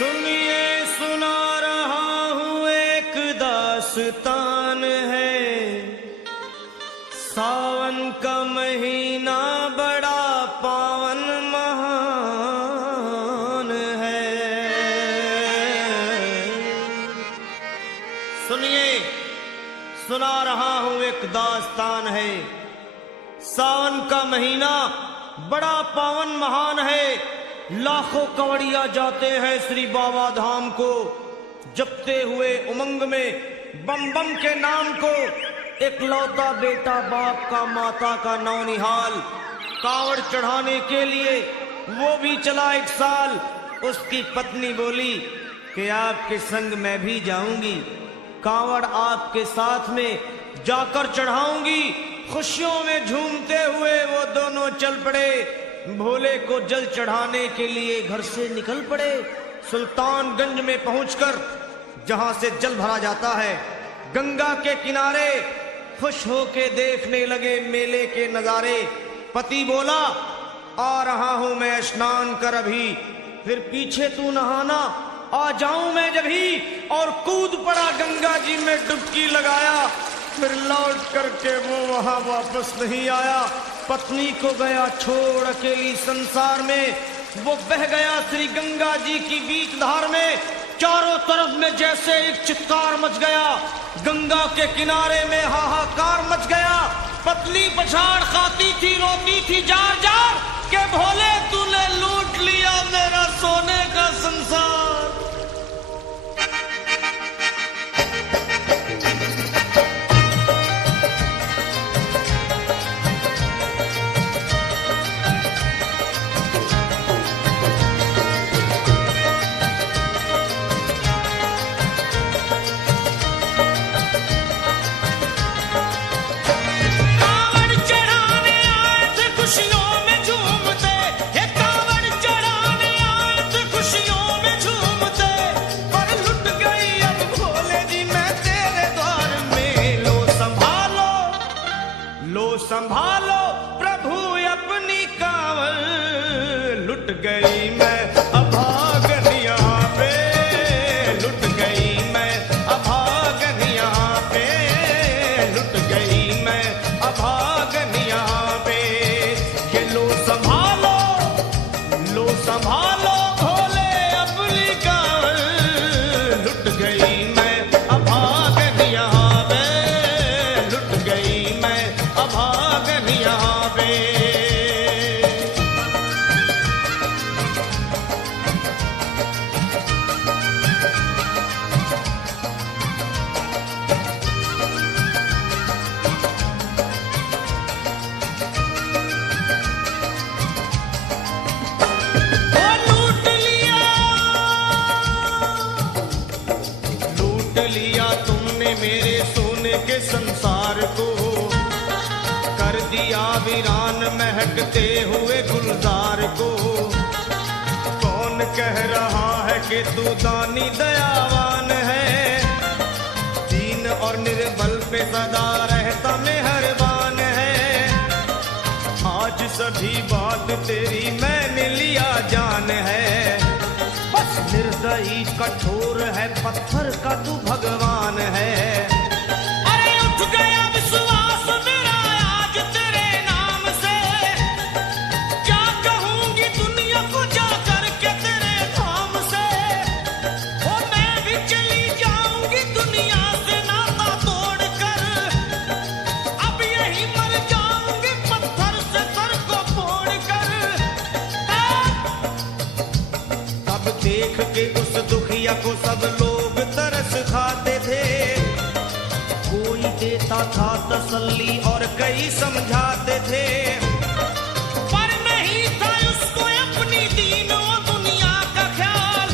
सुनिए सुना रहा हूँ एक दास्तान है। सावन का महीना बड़ा पावन महान है। सुनिए सुना रहा हूँ एक दास्तान है। सावन का महीना बड़ा पावन महान है। लाखों कवड़िया जाते हैं श्री बाबा धाम को, जपते हुए उमंग में बम बम के नाम को। एक लौता बेटा बाप का माता का नौनिहाल, कावड़ चढ़ाने के लिए वो भी चला एक साल। उसकी पत्नी बोली कि आपके संग मैं भी जाऊंगी, कावड़ आपके साथ में जाकर चढ़ाऊंगी। खुशियों में झूमते हुए वो दोनों चल पड़े। भोले को जल चढ़ाने के लिए घर से निकल पड़े। सुल्तानगंज में पहुंचकर जहां से जल भरा जाता है, गंगा के किनारे खुश होके देखने लगे मेले के नजारे। पति बोला आ रहा हूं मैं स्नान कर अभी, फिर पीछे तू नहाना आ जाऊं मैं जभी। और कूद पड़ा गंगा जी में डुबकी लगाया। फिर लौट करके वो वहां वापस नहीं आया। पत्नी को गया छोड़ अकेली संसार में। वो बह गया श्री गंगा जी की बीच धार में। चारों तरफ में जैसे एक चित्कार मच गया, गंगा के किनारे में हाहाकार मच गया। पत्नी पछाड़ खाती थी, रोती थी जार जार के भोले तूने लूट लिया मेरा सोने का संसार। संभालो प्रभु अपनी कांवल, लुट गई मैं अभागन यहाँ पे, लुट गई मैं अभागन यहाँ पे, लुट गई मैं अभागन यहाँ पे। ये लो संभालो भोले अपनी कांवल, लुट गई मैं अभागन यहाँ पे, लुट गई मैं अभागन यहाँ पे। लूट लिया तुमने मेरे सोने के संसार को, कर दिया वीरान महकते हुए गुलजार को। कौन कह रहा है कि तू दानी दयावान है, दीन और निर्बल पे सदा रहता मेहरबान है। आज सभी बात तेरी मैंने लिया जान है, बस निर्दयी कठोर है पत्थर का तू भगवान है। अरे उठ गया विश्वास मेरा आज तेरे नाम से, क्या कहूंगी दुनिया को जाकर के तेरे धाम से। वो मैं भी चली जाऊंगी दुनिया से नाता तोड़कर, अब यही मर जाऊंगी पत्थर से सर को फोड़कर। तब देख के उस दुखिया को सब लोग तरस खाते थे, कोई देता था तसल्ली और कई समझाते थे। पर नहीं था उसको अपनी दीन और दुनिया का ख्याल,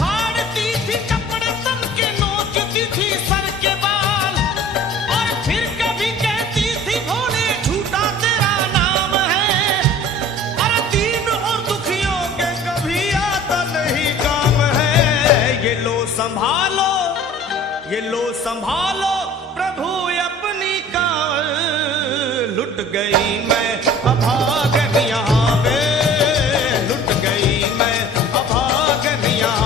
फाड़ती थी कपड़े तन के, नोचती थी सर के बाल। और फिर कभी कहती थी भोले झूठा तेरा नाम है, और दीन और दुखियों के कभी आता नहीं काम है। ये लो संभालो प्रभु अपनी कांवल, लुट गई मैं अभागन यहाँ पे, लुट गई मैं अभागन यहाँ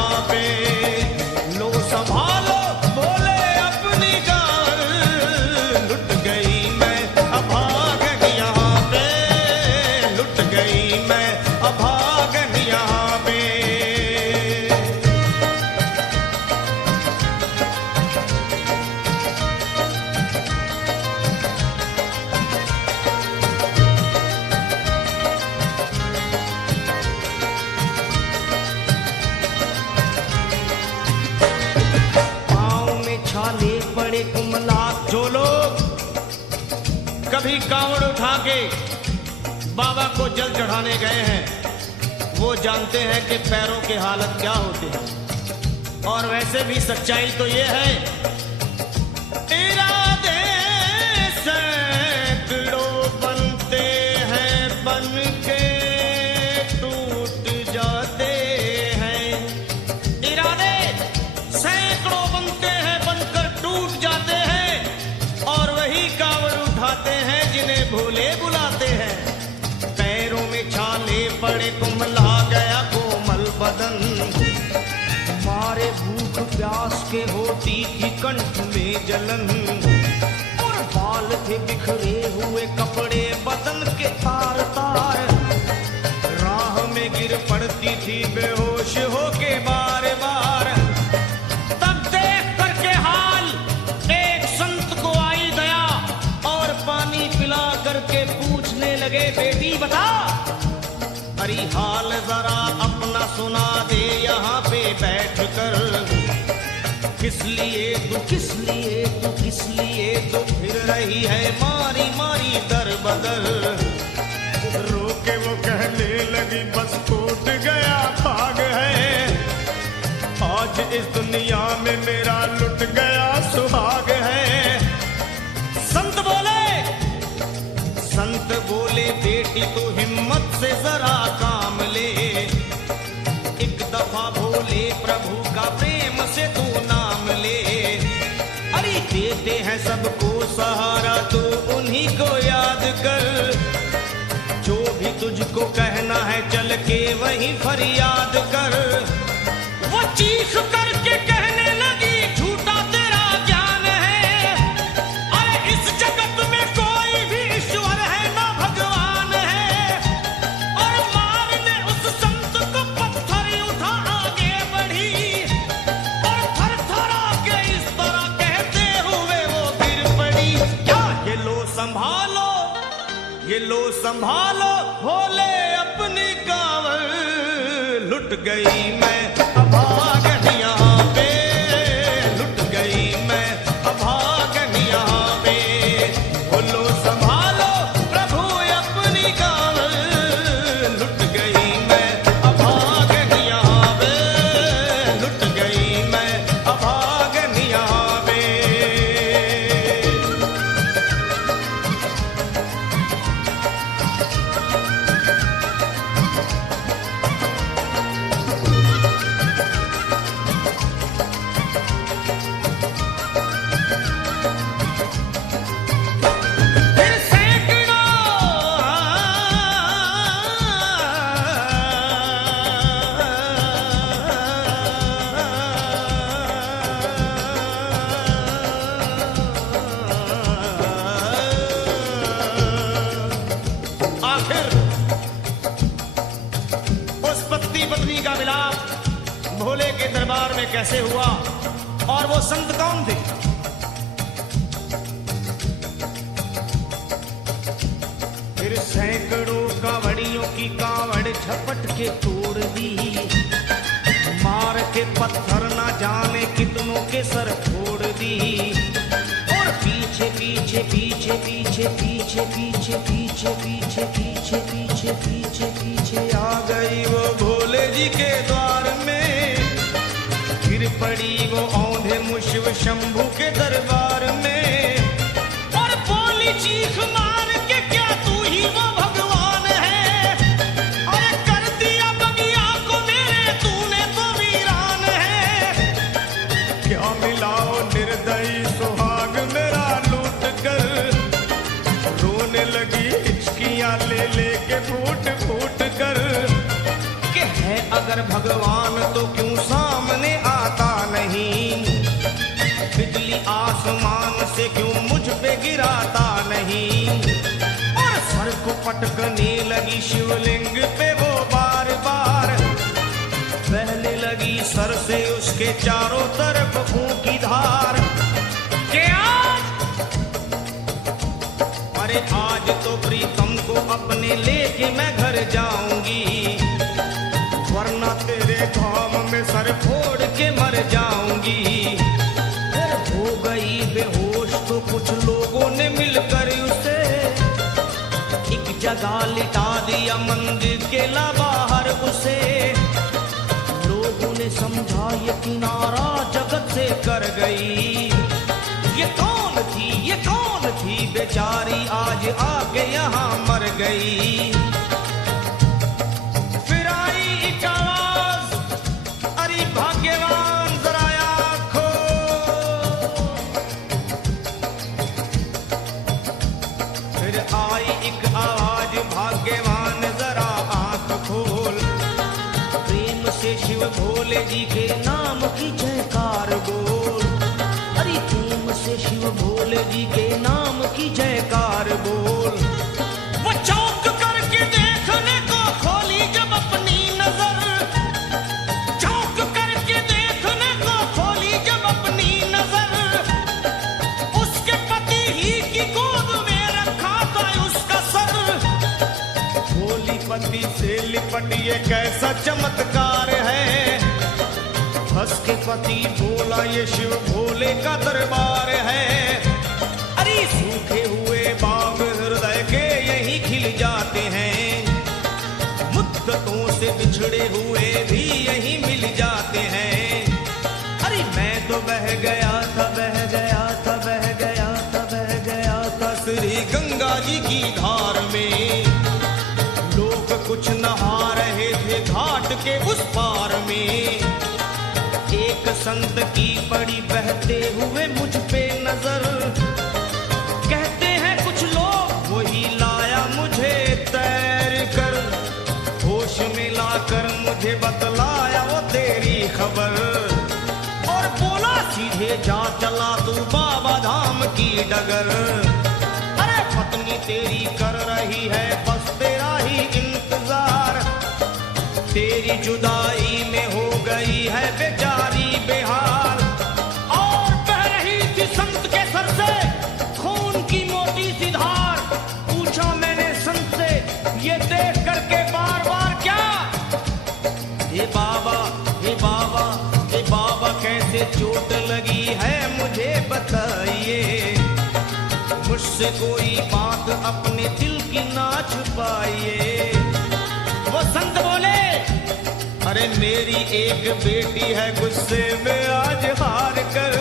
भी कांवड़ उठा के बाबा को जल चढ़ाने गए हैं वो जानते हैं कि पैरों के हालत क्या होते हैं। और वैसे भी सच्चाई तो ये है, इरादे सैकड़ों बनते हैं बन के टूट जाते हैं। इरादे सैकड़ों बनते हैं बनकर टूट जाते हैं और वही कांवड़ उठाते हैं जिन्हें भोले बुलाते हैं। पैरों में छाले पड़े कुम्हला गया कोमल बदन, मारे भूख प्यास के होती थी कंठ में जलन, और बाल थे बिखरे हुए कपड़े बदन के तार तार, राह में गिर पड़ती थी बेहोश होके बार बार। तब देख करके हाल एक संत को आई दया और पानी पिला करके पूछने लगे, बेटी बता अरे हाल जरा अपना सुना दे यहाँ पे बैठ कर, किस लिए तू किस लिए तू किस लिए तो फिर रही है मारी मारी दर बदर। रोके वो कहने लगी बस टूट गया भाग है, आज इस दुनिया में मेरा लुट गया सुहाग है। संत बोले बेटी तू हिम्मत से जरा काम ले, एक दफा भोले प्रभु का प्रेम से तू नाम ले। अरे देते हैं सबको सहारा तू उन्हीं को याद कर, जो भी तुझको कहना है चल के वही फरियाद कर। वो चीख करके कहने लगी झूठा तेरा ज्ञान है, अरे इस जगत में कोई भी ईश्वर है ना भगवान है। और मारने उस संत को पत्थर उठा आगे बढ़ी और थर थरा के इस तरह कहते हुए वो गिर पड़ी। क्या ये लो संभालो ये लो संभालो भोले अपनी कांवड़ लुट गई मैं अभागन यहाँ पे, लुट गई मैं अभागन यहाँ पे। बोलो संभालो प्रभु अपनी कांवड़ लुट गई मैं अभागन यहाँ पे, लुट गई मैं अभागन यहाँ पे। पत्नी का मिलाप भोले के दरबार में कैसे हुआ और वो संत कौन थे? फिर सैकड़ों कांवड़ियों की कांवड़ झपट के तोड़ दी, मार के पत्थर ना जाने कितनों के सर फोड़ दी। और पीछे पीछे पीछे पीछे पीछे पीछे पीछे पीछे पीछे पीछे पीछे पीछे आ गई वो भोले जी के द्वार में, गिर पड़ी वो औंधे मुशिव शंभू के दरबार में। और बोली चीख मार के क्या तू ही वो भगवान है, और कर दिया बगिया को मेरे तूने तो वीरान है। क्या मिलाओ निर्दयी सुहाग मेरा लूट कर, रोने लगी हिचकियां ले लेके फूट फूट कर। कि है अगर भगवान तो क्यों सामने आता नहीं, बिजली आसमान से क्यों मुझ पे गिराता नहीं। और सर को पटकने लगी शिवलिंग पे वो बार बार, बहने लगी सर से उसके चारों तरफ खून की धार। के अरे आज तो प्रीतम को अपने लेके मैं घर जाऊंगी, वरना तेरे धाम में सर फोड़ के मर जाऊंगी। फिर हो गई बेहोश तो कुछ लोगों ने मिलकर उसे ये किनारा जगत से कर गई। ये कौन थी बेचारी आज आके यहाँ मर गई। फिर आई एक आवाज, अरे भाग्यवान जरा आँख खोल। फिर आई एक आवाज, भाग्यवान जरा आँख खोल। प्रेम से शिव भोले जी के नाम की जयकार बोल। अरे प्रेम से शिव भोले जी के नाम की जयकार बोल। वो चौंक करके देखने को खोली जब अपनी नजर, चौंक करके देखने को खोली जब अपनी नजर। उसके पति ही की गोद में रखा था उसका सर। भोली पति से लिपट ये कैसा चमत्कार है। हंस के पति बोला ये शिव भोले का दरबार है। अरे सूखे हुए बाग हृदय के यही खिल जाते हैं। मुद्दतों से बिछड़े हुए भी यही मिल जाते हैं। अरे मैं तो बह गया था, बह गया था, बह गया था, बह गया था श्री गंगा जी की धार में। लोग कुछ नहा रहे थे घाट के उस पार में। एक संत की पड़ी बहते हुए मुझ पे नजर। कहते हैं कुछ लोग वही लाया मुझे तैर कर। होश में लाकर मुझे बतलाया वो तेरी खबर। और बोला सीधे जा चला तू बाबा धाम की डगर। अरे पत्नी तेरी कर रही है बस तेरा ही इंतजार। तेरी जुदाई में हो गई है बेचारी बेहाल। और बह रही थी संत के सर से खून की मोटी सी धार। पूछा मैंने संत से ये देख करके बार बार क्या। हे बाबा, हे बाबा, हे बाबा कैसे चोट लगी है मुझे बताइए। मुझसे कोई बात अपने दिल की ना छुपाइए। वो संत बोले अरे मेरी एक बेटी है गुस्से में आज हार कर।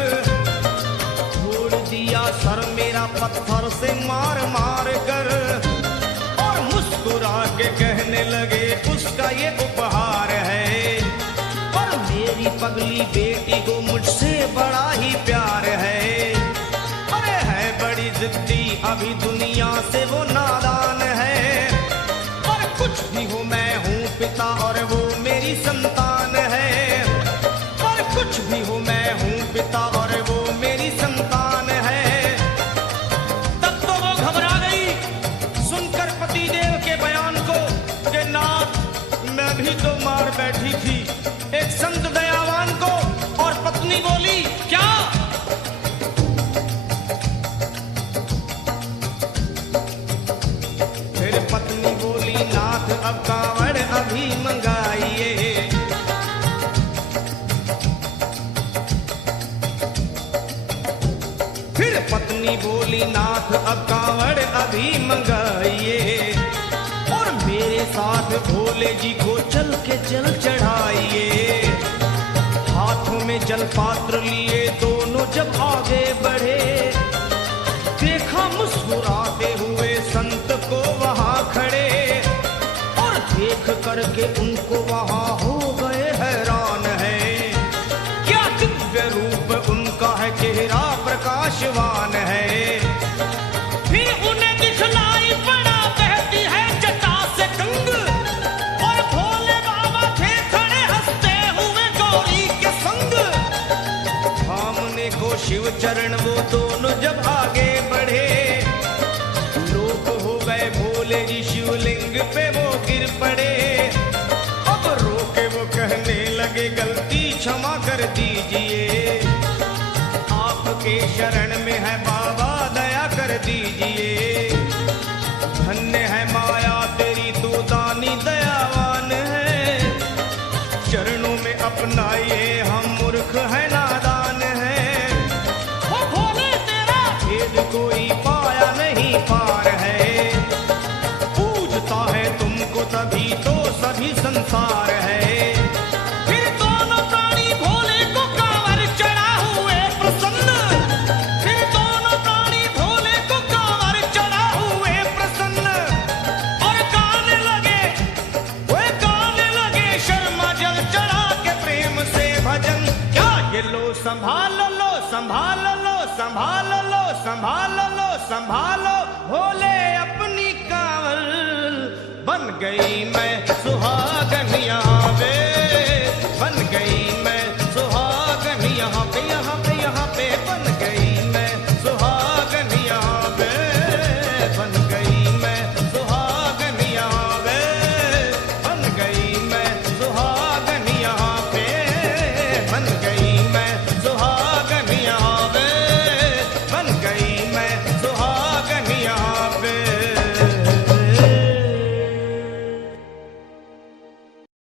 छोड़ दिया सर मेरा पत्थर से मार मार कर। और मुस्कुरा के कहने लगे उसका ये उपहार है। और मेरी पगली बेटी को मुझसे बड़ा ही प्यार है। अरे है बड़ी जिद्दी अभी दुनिया से वो नादान है। और कुछ भी हो मैं हूँ पिता और वो मेरी संतान है। और कुछ भी हो मैं हूँ पिता और वो मेरी संतान है। तब तो वो घबरा गई सुनकर पतिदेव के बयान को कि नाथ मैं भी तो मार बैठी थी एक संत दयावान को। और पत्नी बोली क्या। फिर पत्नी बोली नाथ अब कांवड़ अभी मंगाइए। फिर पत्नी बोली नाथ अब कांवड़ अभी मंगाइए। और मेरे साथ भोले जी को चल के जल चढ़ाइए। हाथों में जल पात्र लिए दोनों जब आगे बढ़े। देखा मुस्कुराते हुए संत को वहां खड़े। और देख करके उनको वहां हो गए हैरान है। क्या दिव्य रूप उनका है, चेहरा प्रकाशवान है। फिर उन्हें दिखलाई पड़ा बहती है जटा से गंग। और भोले बाबा थे खड़े हंसते हुए गौरी के संग। सामने को शिव चरण वो दोनों जब आगे बढ़े। लोग हो गए भोले जी शिवलिंग पे वो गिर पड़े। अब रोके वो कहने लगे गलती क्षमा कर दीजिए। आपके शरण में है बाबा दया कर दीजिए। धन्य है माया तेरी तू दानी दयावान है। चरणों में अपनाइए हम मूर्ख है नादान है। वो भोले तेरा भेद कोई पाया नहीं पार है। पूजता है तुमको तभी तो सभी संसार है। फिर दोनों प्राणी भोले संभाल लो संभाल लो संभाल लो संभाल लो संभालो भोले अपनी कांवल बन गई मैं सुहागनिया